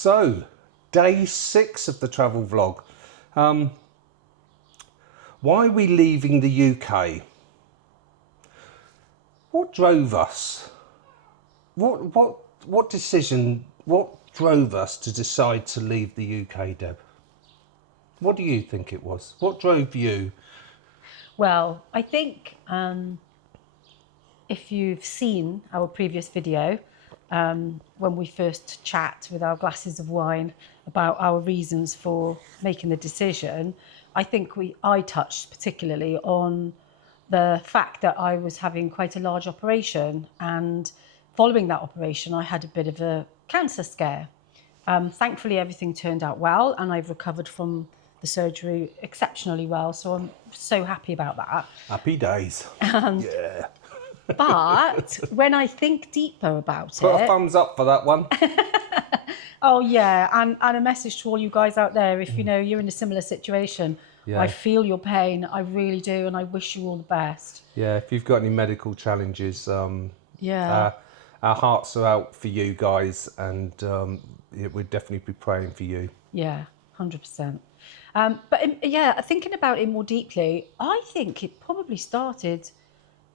So, day 6 of the travel vlog. Why are we leaving the UK? What drove us? What decision, what drove us to decide to leave the UK, Deb? What do you think it was? What drove you? Well, I think if you've seen our previous video, when we first chat with our glasses of wine about our reasons for making the decision, I think I touched particularly on the fact that I was having quite a large operation, and following that operation I had a bit of a cancer scare. Thankfully everything turned out well and I've recovered from the surgery exceptionally well, so I'm so happy about that. Happy days. Yeah. But when I think deeper about Put a it... thumbs up for that one. Oh yeah, and a message to all you guys out there, if you know you're in a similar situation, Yeah. I feel your pain, I really do, and I wish you all the best. Yeah, if you've got any medical challenges, Yeah. our hearts are out for you guys, and we'd definitely be praying for you. Yeah, 100%. But yeah, thinking about it more deeply, I think it probably started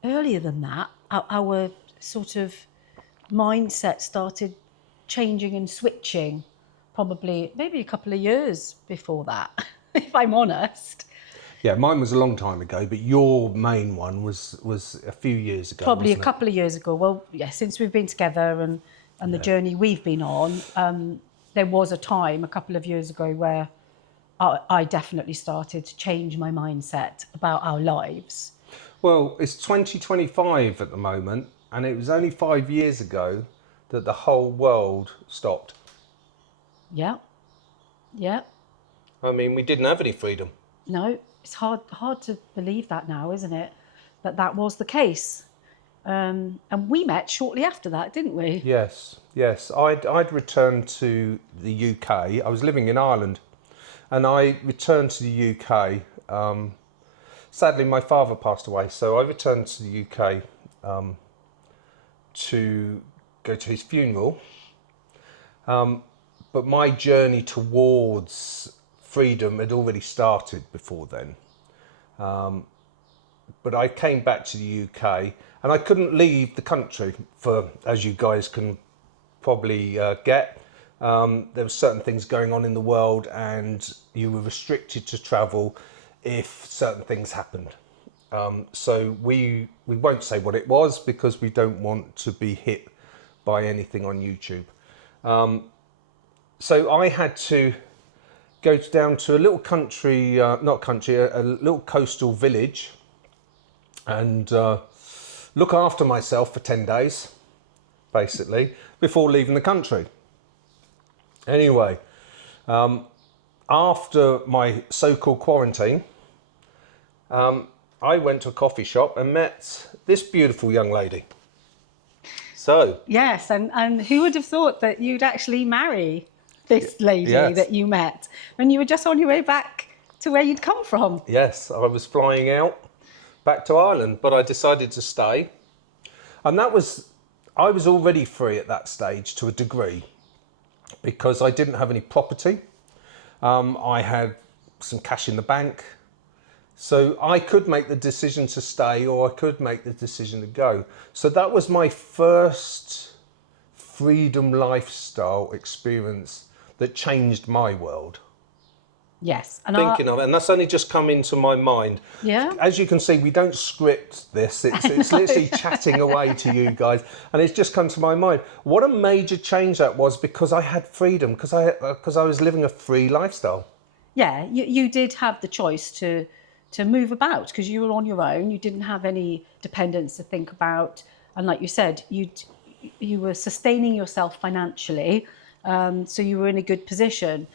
earlier than that. Our sort of mindset started changing and switching probably maybe a couple of years before that, if I'm honest. Yeah, mine was a long time ago, but your main one was a few years ago. Probably a wasn't it? couple of years ago. Well, yeah, since we've been together and the journey we've been on, there was a time a couple of years ago where I definitely started to change my mindset about our lives. Well, it's 2025 at the moment, and it was only 5 years ago that the whole world stopped. Yeah, yeah. I mean, we didn't have any freedom. No, it's hard to believe that now, isn't it? That was the case. And we met shortly after that, didn't we? Yes, yes. I'd returned to the UK. I was living in Ireland, and I returned to the UK. Sadly, my father passed away, so I returned to the UK to go to his funeral. But my journey towards freedom had already started before then. But I came back to the UK, and I couldn't leave the country for, as you guys can probably get. There were certain things going on in the world, and you were restricted to travel if certain things happened. So we won't say what it was because we don't want to be hit by anything on YouTube. So I had to go down to a little country, a little coastal village, and look after myself for 10 days, basically, before leaving the country. Anyway, after my so-called quarantine, I went to a coffee shop and met this beautiful young lady. So Yes, and who would have thought that you'd actually marry this lady that you met when you were just on your way back to where you'd come from? Yes, I was flying out back to Ireland, but I decided to stay. And I was already free at that stage to a degree because I didn't have any property. I had some cash in the bank. So I could make the decision to stay or I could make the decision to go. So that was my first freedom lifestyle experience that changed my world. Yes. And Thinking of it, and that's only just come into my mind. Yeah. As you can see, we don't script this. It's literally chatting away to you guys, and it's just come to my mind. What a major change that was because I had freedom, because I was living a free lifestyle. Yeah, you did have the choice to move about because you were on your own. You didn't have any dependents to think about, and like you said, you were sustaining yourself financially, so you were in a good position.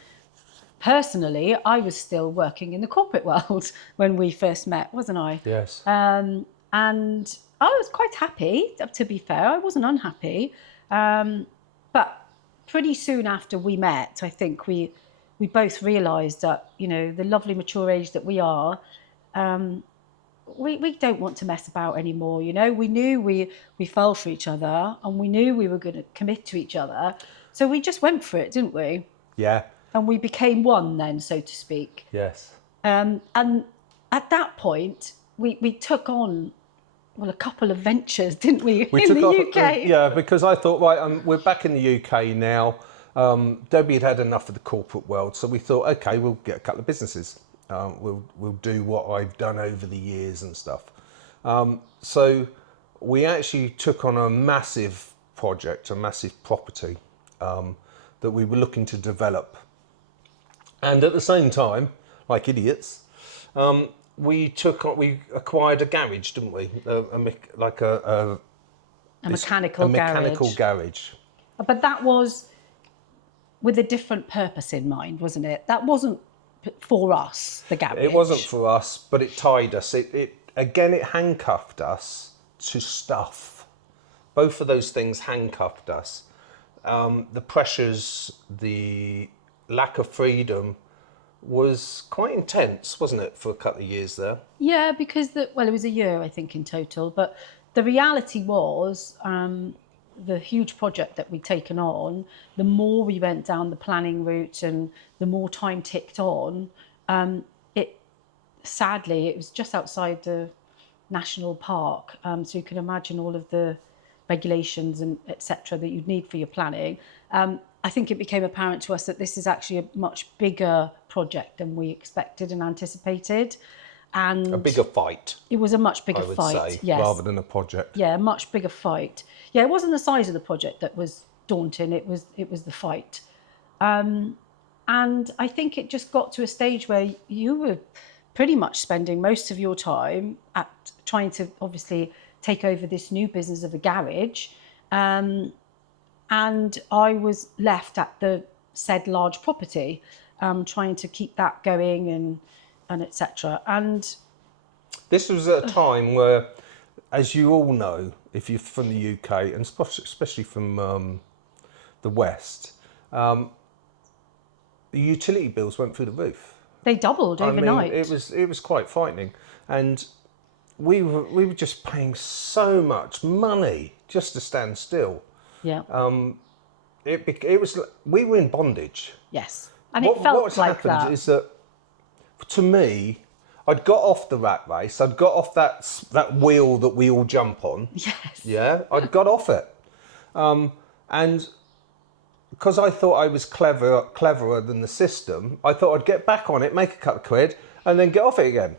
Personally, I was still working in the corporate world when we first met, wasn't I? Yes. And I was quite happy, to be fair. I wasn't unhappy. But pretty soon after we met, I think we both realised that, you know, the lovely mature age that we are, we don't want to mess about anymore. You know, we knew we fell for each other, and we knew we were going to commit to each other. So we just went for it, didn't we? Yeah. And we became one then, so to speak. Yes. And at that point, we took on, well, a couple of ventures, didn't we, We in took the off, UK? yeah, because I thought, right, we're back in the UK now. Debbie had enough of the corporate world, so we thought, okay, we'll get a couple of businesses. We'll do what I've done over the years and stuff. So we actually took on a massive project, a massive property that we were looking to develop. And at the same time, like idiots, we acquired a garage, didn't we? A mechanical garage. But that was with a different purpose in mind, wasn't it? That wasn't for us, the garage. It wasn't for us, but it tied us. It handcuffed us to stuff. Both of those things handcuffed us. The pressures, the lack of freedom was quite intense, wasn't it, for a couple of years there? Yeah, because it was a year, I think, in total. But the reality was, the huge project that we'd taken on, the more we went down the planning route and the more time ticked on, sadly, it was just outside the national park. So you can imagine all of the regulations and etc. that you'd need for your planning. I think it became apparent to us that this is actually a much bigger project than we expected and anticipated. And a bigger fight. It was a much bigger I would fight, say, yes. rather than a project. Yeah, a much bigger fight. Yeah, it wasn't the size of the project that was daunting. It was the fight. And I think it just got to a stage where you were pretty much spending most of your time at trying to obviously take over this new business of a garage. And I was left at the said large property, trying to keep that going and etc. And this was at a time where, as you all know, if you're from the UK and especially from the West, the utility bills went through the roof. They doubled overnight. I mean, it was quite frightening, and we were just paying so much money just to stand still. Yeah. We were in bondage. Yes, and it felt what's like happened that. is that, to me, I'd got off the rat race. I'd got off that wheel that we all jump on. Yes. Yeah, I'd got off it, and because I thought I was cleverer than the system, I thought I'd get back on it, make a couple of quid, and then get off it again.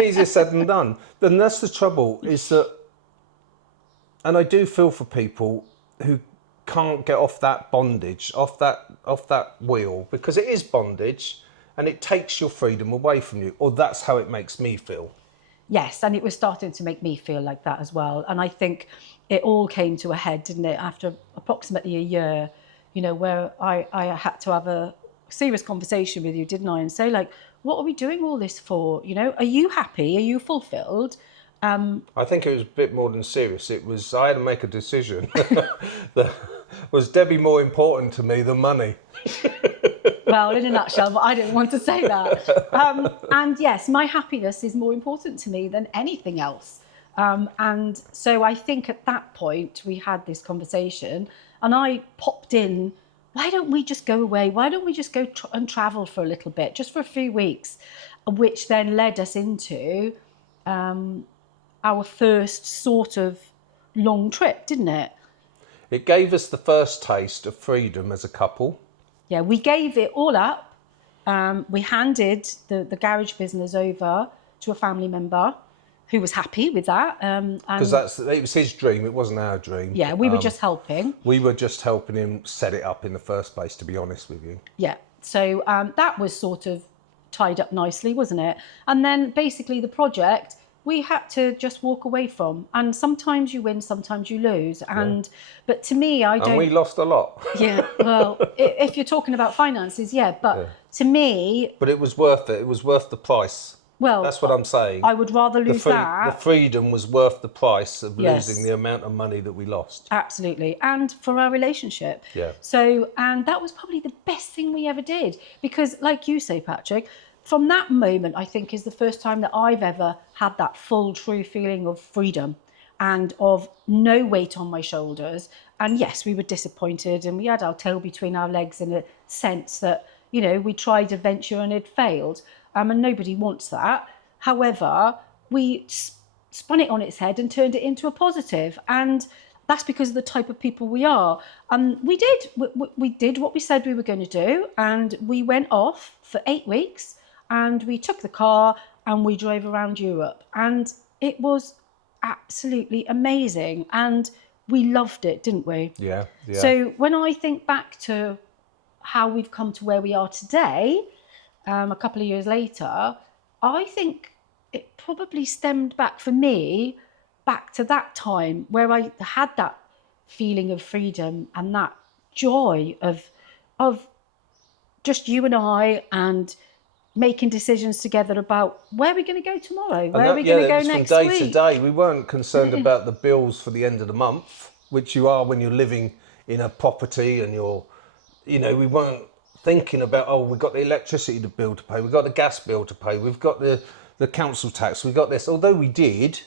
Easier said than done. Then that's the trouble, is that, and I do feel for people who can't get off that bondage, off that wheel, because it is bondage and it takes your freedom away from you, or that's how it makes me feel. Yes, and it was starting to make me feel like that as well. And I think it all came to a head, didn't it, after approximately a year, where I had to have a serious conversation with you, didn't I? And say, like, what are we doing all this for? Are you happy? Are you fulfilled? I think it was a bit more than serious. It was, I had to make a decision. Was Debbie more important to me than money? Well, in a nutshell, but I didn't want to say that. And yes, my happiness is more important to me than anything else. And so I think at that point we had this conversation, and I popped in, why don't we just go away? Why don't we just go and travel for a little bit, just for a few weeks, which then led us into our first sort of long trip, didn't it? It gave us the first taste of freedom as a couple. Yeah, we gave it all up. We handed the garage business over to a family member who was happy with that. Because it was his dream, it wasn't our dream. Yeah, we were just helping. We were just helping him set it up in the first place, to be honest with you. Yeah, so that was sort of tied up nicely, wasn't it? And then basically the project, we had to just walk away from. And sometimes you win, sometimes you lose. But to me, I don't... And we lost a lot. Yeah, well, if you're talking about finances, yeah. But to me... But it was worth it. It was worth the price. Well, that's what I'm saying. I would rather lose that. The freedom was worth the price of losing the amount of money that we lost. Absolutely. And for our relationship. Yeah. So, and that was probably the best thing we ever did. Because like you say, Patrick, from that moment, I think, is the first time that I've ever had that full, true feeling of freedom and of no weight on my shoulders. And yes, we were disappointed and we had our tail between our legs in a sense that, you know, we tried a venture and it failed. And nobody wants that. However, we spun it on its head and turned it into a positive. And that's because of the type of people we are. We did what we said we were going to do. And we went off for 8 weeks and we took the car and we drove around Europe. And it was absolutely amazing. And we loved it, didn't we? Yeah. So when I think back to how we've come to where we are today, a couple of years later, I think it probably stemmed back for me, back to that time where I had that feeling of freedom and that joy of just you and I and making decisions together about where we're going to go tomorrow, where we're going to go next from day week. to day. We weren't concerned about the bills for the end of the month, which you are when you're living in a property and we weren't thinking about, oh, we've got the electricity bill to pay, we've got the gas bill to pay, we've got the council tax, we've got this. Although we did,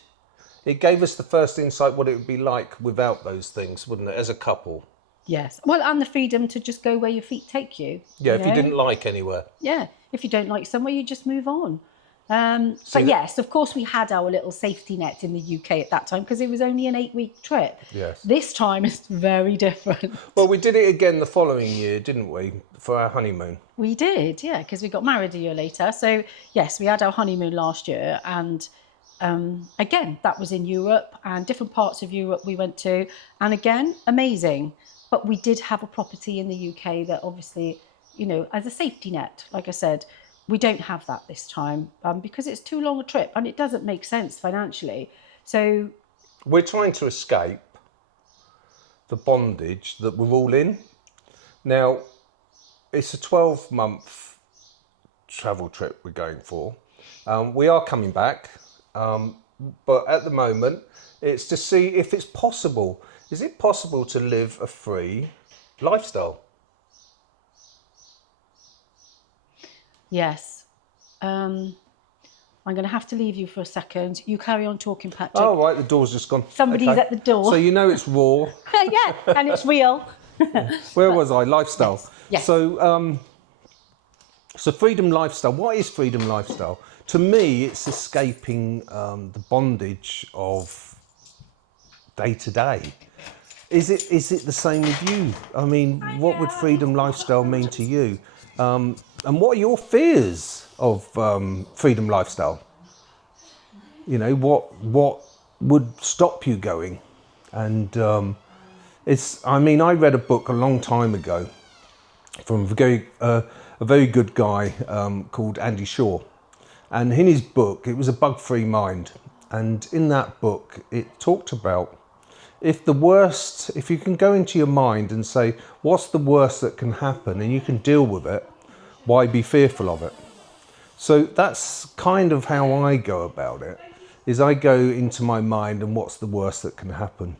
it gave us the first insight what it would be like without those things, wouldn't it, as a couple? Yes. Well, and the freedom to just go where your feet take you. Yeah, if you didn't like anywhere. Yeah. If you don't like somewhere, you just move on. But yes, of course, we had our little safety net in the UK at that time because it was only an 8-week trip. Yes. This time it's very different. Well, we did it again the following year, didn't we, for our honeymoon? We did, yeah, because we got married a year later. So yes, we had our honeymoon last year, and again, that was in Europe and different parts of Europe we went to, and again, amazing. But we did have a property in the UK that obviously, as a safety net, like I said, we don't have that this time because it's too long a trip and it doesn't make sense financially. So we're trying to escape the bondage that we're all in. Now, it's a 12-month travel trip we're going for. We are coming back, but at the moment, it's to see if it's possible. Is it possible to live a free lifestyle? yes. I'm going to have to leave you for a second. You carry on talking, Patrick. Oh, right, the door's just gone. Somebody's Okay. at the door. So you know it's raw. Yeah, and it's real. Where was I? Lifestyle. Yes. So freedom lifestyle. What is freedom lifestyle? To me, it's escaping the bondage of day to day. Is it the same with you? I mean, what would freedom lifestyle mean to you? And what are your fears of freedom lifestyle? What would stop you going? And I read a book a long time ago from a very good guy called Andy Shaw. And in his book, it was A Bug-Free Mind. And in that book, it talked about if you can go into your mind and say, what's the worst that can happen? And you can deal with it, why be fearful of it? So that's kind of how I go about it, is I go into my mind and what's the worst that can happen?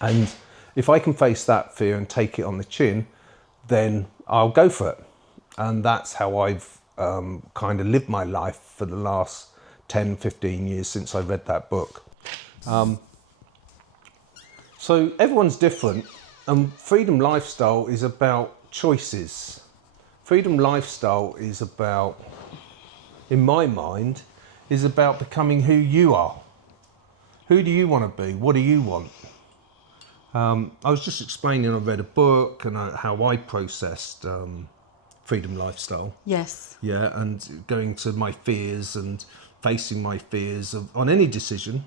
And if I can face that fear and take it on the chin, then I'll go for it. And that's how I've kind of lived my life for the last 10, 15 years since I read that book. So everyone's different, and freedom lifestyle is about choices. Freedom lifestyle is about, in my mind, is about becoming who you are. Who do you want to be? What do you want? I was just explaining, I read a book and how I processed freedom lifestyle. Yes. Yeah, and going to my fears and facing my fears on any decision.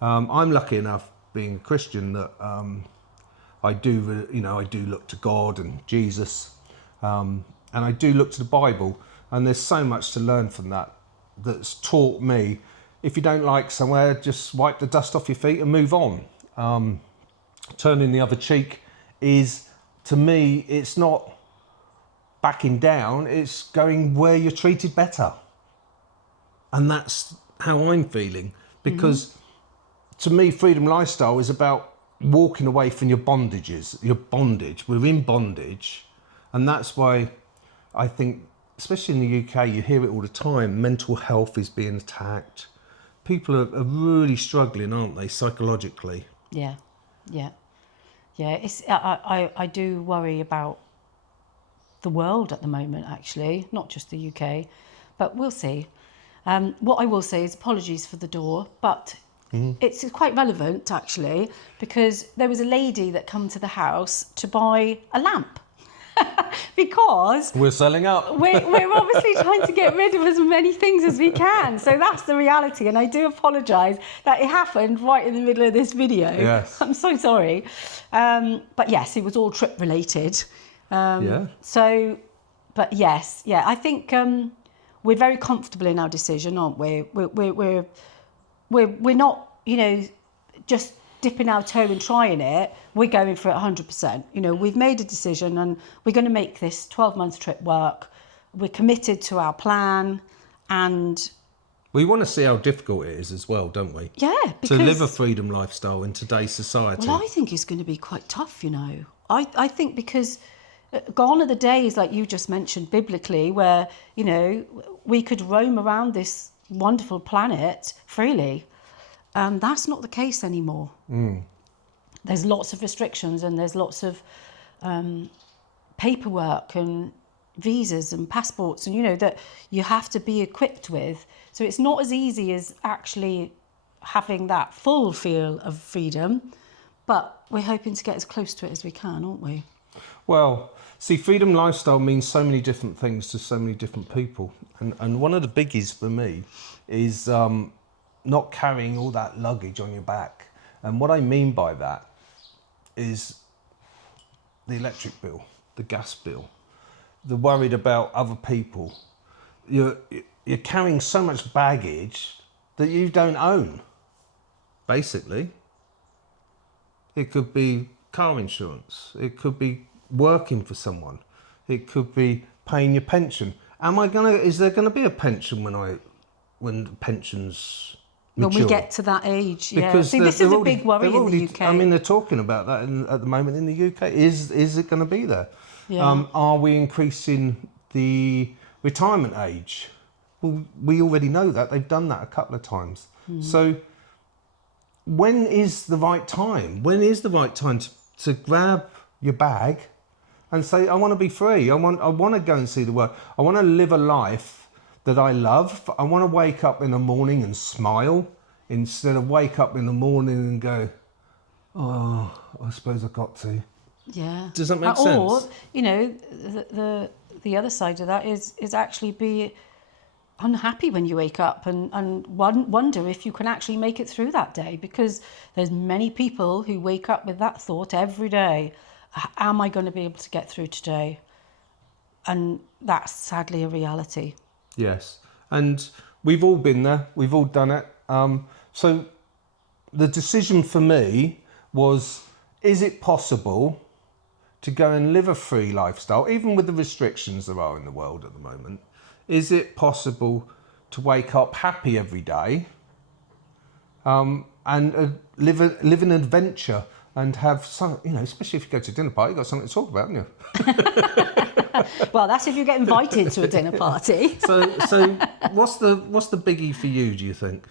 I'm lucky enough, being a Christian, that I do look to God and Jesus, and I do look to the Bible. And there's so much to learn from that. That's taught me, if you don't like somewhere, just wipe the dust off your feet and move on. Turning the other cheek is, to me, it's not backing down, it's going where you're treated better. And that's how I'm feeling, because to me, freedom lifestyle is about walking away from your bondages, your bondage. We're in bondage, and that's why I think especially in the UK, you hear it all the time. Mental health is being attacked. People are really struggling, aren't they, psychologically? Yeah, yeah, yeah. I do worry about the world at the moment, actually, not just the UK, but we'll see. What I will say is apologies for the door, but it's quite relevant actually, because there was a lady that come to the house to buy a lamp because We're selling up. we're obviously trying to get rid of as many things as we can. So that's the reality. And I do apologise that it happened right in the middle of this video. Yes. I'm so sorry. But yes, it was all trip related. Yeah. So, but yes, yeah, I think we're very comfortable in our decision, aren't we? We're not, you know, just dipping our toe and trying it. We're going for it 100%. You know, we've made a decision and we're going to make this 12-month trip work. We're committed to our plan, and We want to see how difficult it is as well, don't we? yeah, To live a because freedom lifestyle in today's society. well, I think it's going to be quite tough, you know. I think because gone are the days, like you just mentioned biblically, where, you know, we could roam around this wonderful planet freely. That's not the case anymore. There's lots of restrictions and there's lots of paperwork and visas and passports, and, you know, that you have to be equipped with. So it's not as easy as actually having that full feel of freedom, but we're hoping to get as close to it as we can, aren't we? Well, see, freedom lifestyle means so many different things to so many different people. And one of the biggies for me is not carrying all that luggage on your back. And what I mean by that is the electric bill, the gas bill, the worried about other people. You're carrying so much baggage that you don't own, basically. It could be car insurance. It could be working for someone. It could be paying your pension. Is there gonna be a pension when pensions mature? When we get to that age, yeah. Because See, this is a big worry in the UK. I mean, they're talking about that at the moment in the UK. Is it going to be there? Yeah. Are we increasing the retirement age? Well, we already know that. They've done that a couple of times. So when is the right time? When is the right time to grab your bag and say, I want to be free. I want to go and see the world. I want to live a life that I love. I want to wake up in the morning and smile instead of wake up in the morning and go, oh, I suppose I've got to. Yeah. Does that make Or, sense? you know, the other side of that is actually be unhappy when you wake up and wonder if you can actually make it through that day, because there's many people who wake up with that thought every day. Am I going to be able to get through today? And that's sadly a reality. Yes. And we've all been there. We've all done it. So the decision for me was, is it possible to go and live a free lifestyle, even with the restrictions there are in the world at the moment? Is it possible to wake up happy every day and live an adventure and have some, you know, especially if you go to a dinner party, you've got something to talk about, haven't you? Well, that's if you get invited to a dinner party. So what's the biggie for you, do you think?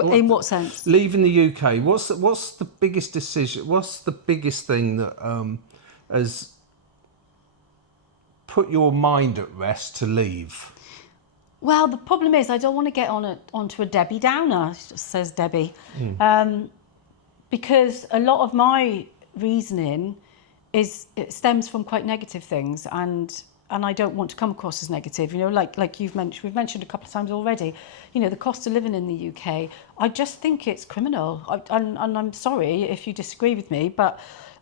In what sense? Leaving the UK, what's the biggest decision? What's the biggest thing that has put your mind at rest to leave? Well, the problem is I don't want to get onto a Debbie Downer, says Debbie, because a lot of my reasoning it stems from quite negative things, and I don't want to come across as negative. You know, like we've mentioned a couple of times already. You know, the cost of living in the UK. I just think it's criminal, and I'm sorry if you disagree with me, but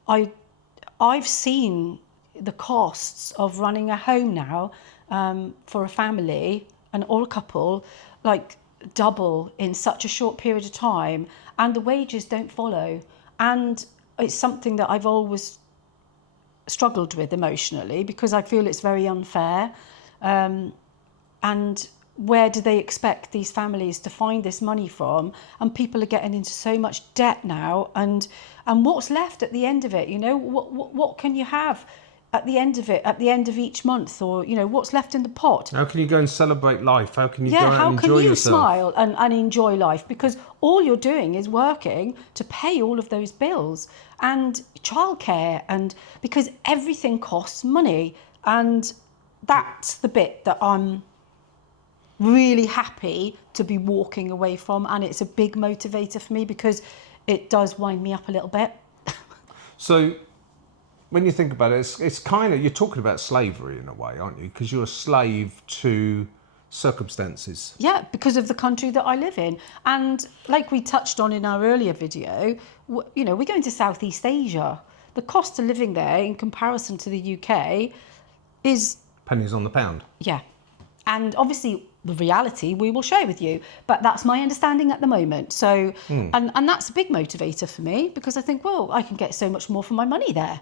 I've seen the costs of running a home now for a family or a couple, like double in such a short period of time, and the wages don't follow. And it's something that I've always struggled with emotionally, because I feel it's very unfair. And where do they expect these families to find this money from? And people are getting into so much debt now, and what's left at the end of it? You know, what can you have at the end of it, at the end of each month, or what's left in the pot. How can you go and celebrate life? How can you go out how and can enjoy you yourself? smile and enjoy life? Because all you're doing is working to pay all of those bills and childcare, and because everything costs money. And that's the bit that I'm really happy to be walking away from, and it's a big motivator for me because it does wind me up a little bit. So when you think about it, it's kind of, you're talking about slavery in a way, aren't you? Because you're a slave to circumstances. Yeah, because of the country that I live in. And like we touched on in our earlier video, we're going to Southeast Asia. The cost of living there in comparison to the UK is... Pennies on the pound. Yeah. And obviously the reality we will share with you, but that's my understanding at the moment. So, and that's a big motivator for me, because I think, well, I can get so much more for my money there.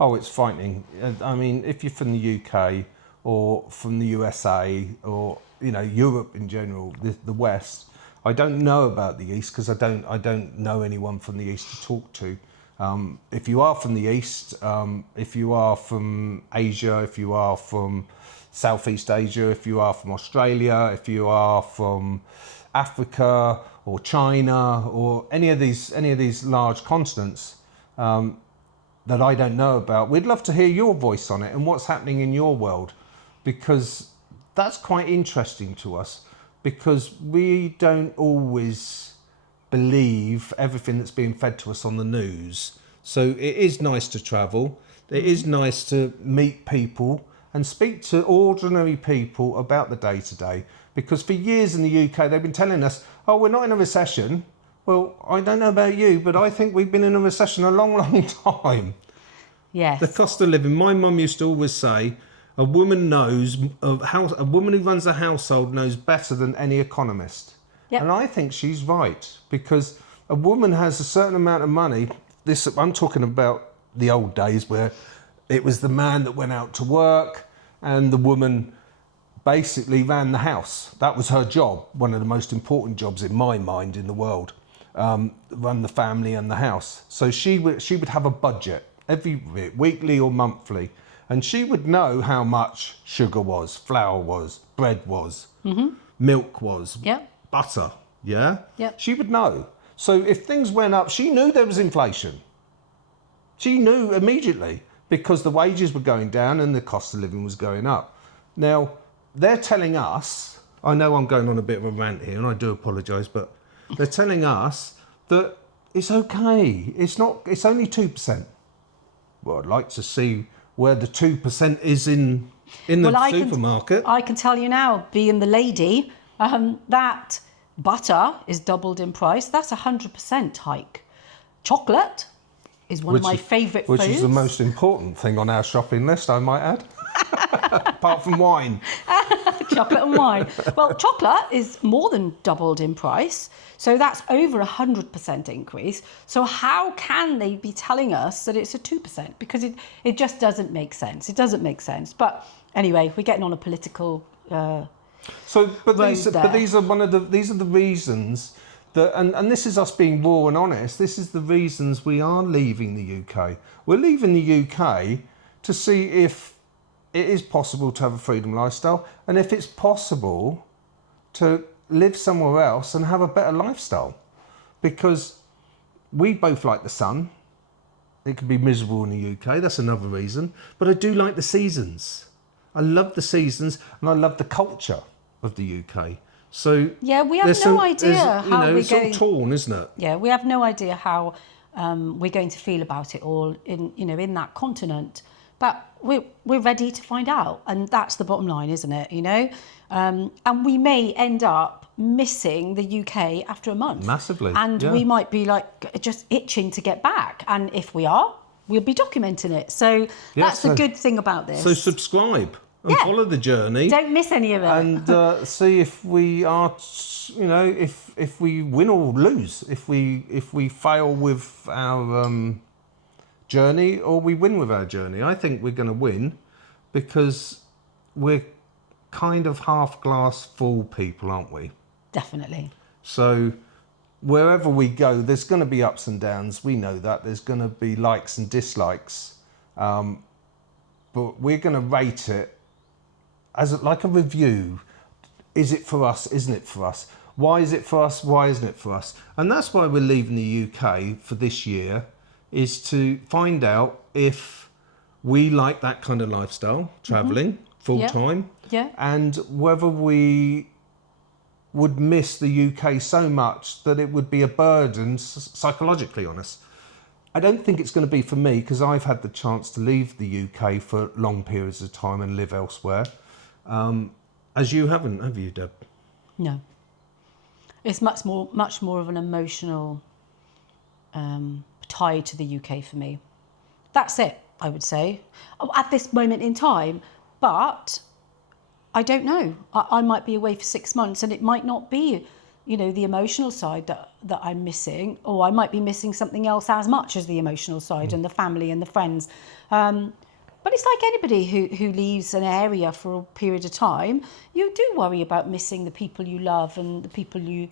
Oh, it's frightening. I mean, if you're from the UK or from the USA or, Europe in general, the West, I don't know about the East because I don't know anyone from the East to talk to. If you are from the East, if you are from Asia, if you are from Southeast Asia, if you are from Australia, if you are from Africa or China or any of these large continents that I don't know about, we'd love to hear your voice on it and what's happening in your world, because that's quite interesting to us, because we don't always believe everything that's being fed to us on the news. So it is nice to travel. It is nice to meet people and speak to ordinary people about the day-to-day, because for years in the UK they've been telling us, oh, we're not in a recession. Well, I don't know about you, but I think we've been in a recession a long, long time. Yes. The cost of living. My mum used to always say, a woman a woman who runs a household knows better than any economist. Yep. And I think she's right, because a woman has a certain amount of money. I'm talking about the old days where it was the man that went out to work and the woman basically ran the house. That was her job, one of the most important jobs in my mind in the world, run the family and the house. So she would have a budget every weekly or monthly, and she would know how much sugar was, flour was, bread was, milk was, butter, yeah? Yep. She would know. So if things went up, she knew there was inflation. She knew immediately, because the wages were going down and the cost of living was going up. Now, they're telling us, I know I'm going on a bit of a rant here and I do apologise, but they're telling us that it's okay. It's only 2%. Well, I'd like to see where the 2% is in the supermarket. I can tell you now, being the lady, that butter is doubled in price. That's 100% hike. Chocolate is one of my favourite foods. Which is the most important thing on our shopping list, I might add. Apart from wine. Chocolate and wine. Well, chocolate is more than doubled in price. So that's over 100% increase. So how can they be telling us that it's a 2%? Because it just doesn't make sense. It doesn't make sense. But anyway, we're getting on a political these are the reasons that, and this is us being raw and honest, this is the reasons we are leaving the UK. We're leaving the UK to see if it is possible to have a freedom lifestyle, and if it's possible to live somewhere else and have a better lifestyle. Because we both like the sun. It can be miserable in the UK, that's another reason. But I do like the seasons. I love the seasons and I love the culture of the UK. So yeah, we have no idea how we're it's all torn, isn't it? Yeah, we have no idea how we're going to feel about it all in that continent. But we're ready to find out, and that's the bottom line, isn't it? And we may end up missing the UK after a month. Massively. And we might be like just itching to get back. And if we are, we'll be documenting it. So that's the good thing about this. So subscribe and follow the journey. Don't miss any of it. And see if we are, if we win or lose, if we fail with our journey or we win with our journey. I think we're going to win, because we're kind of half glass full people, aren't we? Definitely. So wherever we go, there's going to be ups and downs. We know that there's going to be likes and dislikes. But but we're going to rate it as like a review. Is it for us? Isn't it for us? Why is it for us? Why isn't it for us? And that's why we're leaving the UK for this year, is to find out if we like that kind of lifestyle, travelling full time, and whether we would miss the UK so much that it would be a burden psychologically on us. I don't think it's going to be for me, because I've had the chance to leave the UK for long periods of time and live elsewhere. As you haven't, have you, Deb? No. It's much more of an emotional tie to the UK for me. That's it, I would say, at this moment in time. But I don't know. I might be away for 6 months, and it might not be, the emotional side that I'm missing, or I might be missing something else as much as the emotional side and the family and the friends. But it's like anybody who leaves an area for a period of time. You do worry about missing the people you love and the people you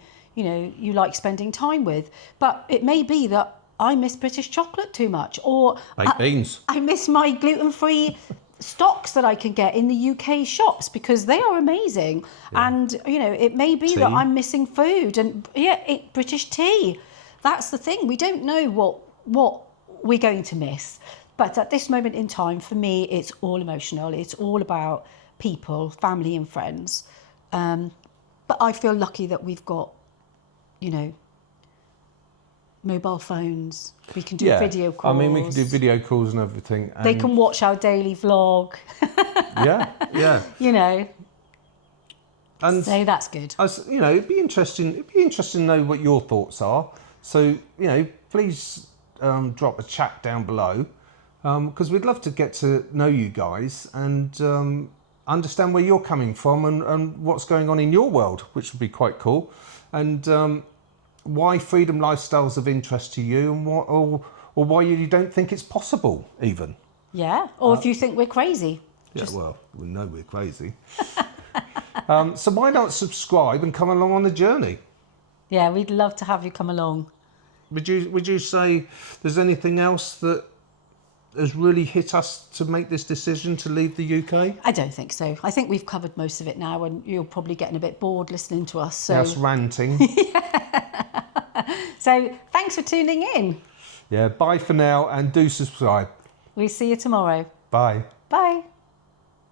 like spending time with. But it may be that I miss British chocolate too much, or Baked beans. I miss my gluten-free stocks that I can get in the UK shops, because they are amazing. Yeah. And it may be that I'm missing food and British tea. That's the thing. We don't know what we're going to miss. But at this moment in time, for me, it's all emotional. It's all about people, family and friends. But I feel lucky that we've got, mobile phones. We can do video calls. I mean, we can do video calls and everything. And they can watch our daily vlog. yeah. And so that's good. It'd be interesting. It'd be interesting to know what your thoughts are. So, please drop a chat down below, because we'd love to get to know you guys and understand where you're coming from and what's going on in your world, which would be quite cool. And why freedom lifestyles of interest to you, and or why you don't think it's possible even. Yeah, or if you think we're crazy. Yeah, well, we know we're crazy. So why not subscribe and come along on the journey? Yeah, we'd love to have you come along. Would you say there's anything else that has really hit us to make this decision to leave the UK? I don't think so. I think we've covered most of it now, and you're probably getting a bit bored listening to us. So. Yes, ranting. So thanks for tuning in. Yeah, bye for now, and do subscribe. We'll see you tomorrow. Bye. Bye.